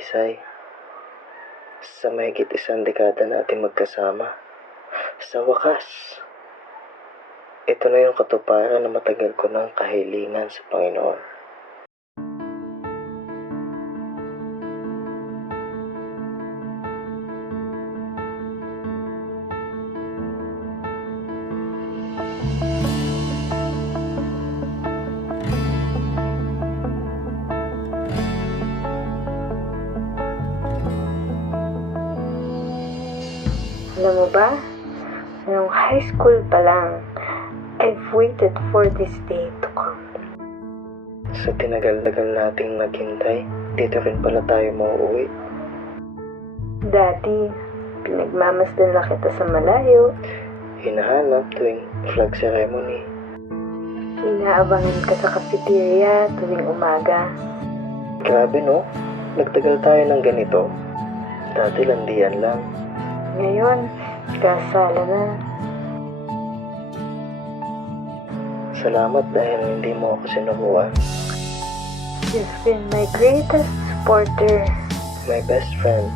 Isay, sa mahigit isang dekada natin magkasama, sa wakas, ito na yung katuparan na matagal ko ng kahilingan sa Panginoon. Alam mo ba, nung high school pa lang, I've waited for this day to come. Sa tinagal-tagal nating naghintay, dito rin pala tayo mauuwi. Dati, pinagmamasdan na kita sa malayo. Hinahanap tuwing flag ceremony. Inaabangan ka sa cafeteria tuwing umaga. Grabe no, nagtagal tayo ng ganito. Dati landian lang. Ngayon, kasala na. Salamat dahil hindi mo ako sinukuan. You've been my greatest supporter. My best friend.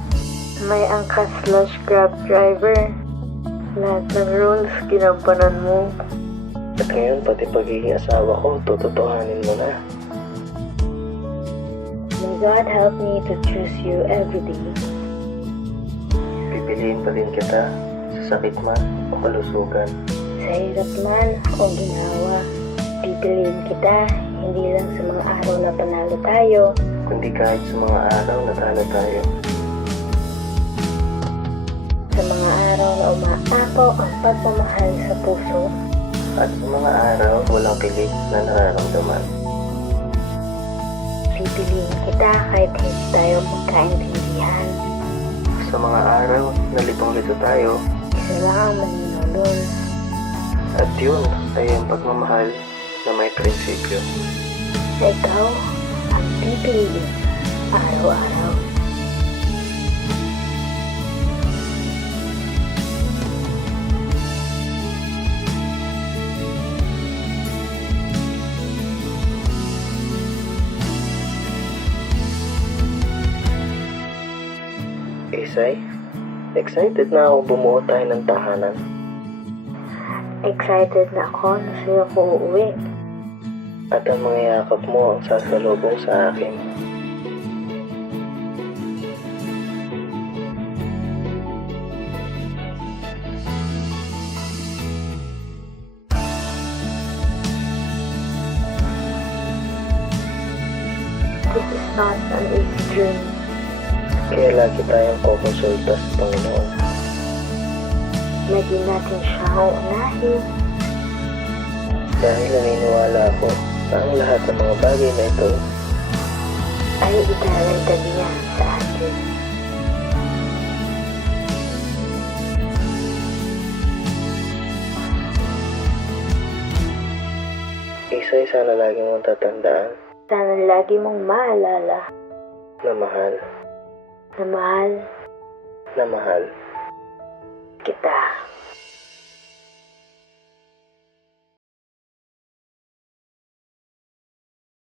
My angka/grab driver. Lahat ng roles ginampanan mo. At ngayon pati pagiging asawa ko, tututuhanin mo na. May God help me to choose you every day. Pipiliin pa din kita sa sakit man o kalusugan. Sa hirap man o ginawa, pipiliin kita hindi lang sa mga araw na panalo tayo, Kundi kahit sa mga araw na talo tayo. sa mga araw na umaako ang pagmamahal sa puso. At sa mga araw walang kilig na nararamdaman. Pipiliin kita kahit hindi tayo magkaintindihan. Sa mga araw na litong-lito tayo, Isa lang ang maninulol. at yun ay ang pagmamahal na may prinsipyo. Ikaw ang pipiliin araw-araw. Isay, excited na ako bumuo tayo ng tahanan. Excited na ako na sa'yo ko uuwi. At ang mga yakap mo ang sasalubong sa akin. This is not an easy journey. Kaya lagi tayong kukonsulta sa Panginoon. Lagyan natin siyang unahin. Dahil naniniwala ako na ang lahat ng mga bagay na ito Ay idaragdag niya sa atin. Isay, sana lagi mong tatandaan Sana lagi mong maalala na mahal, na mahal na mahal kita.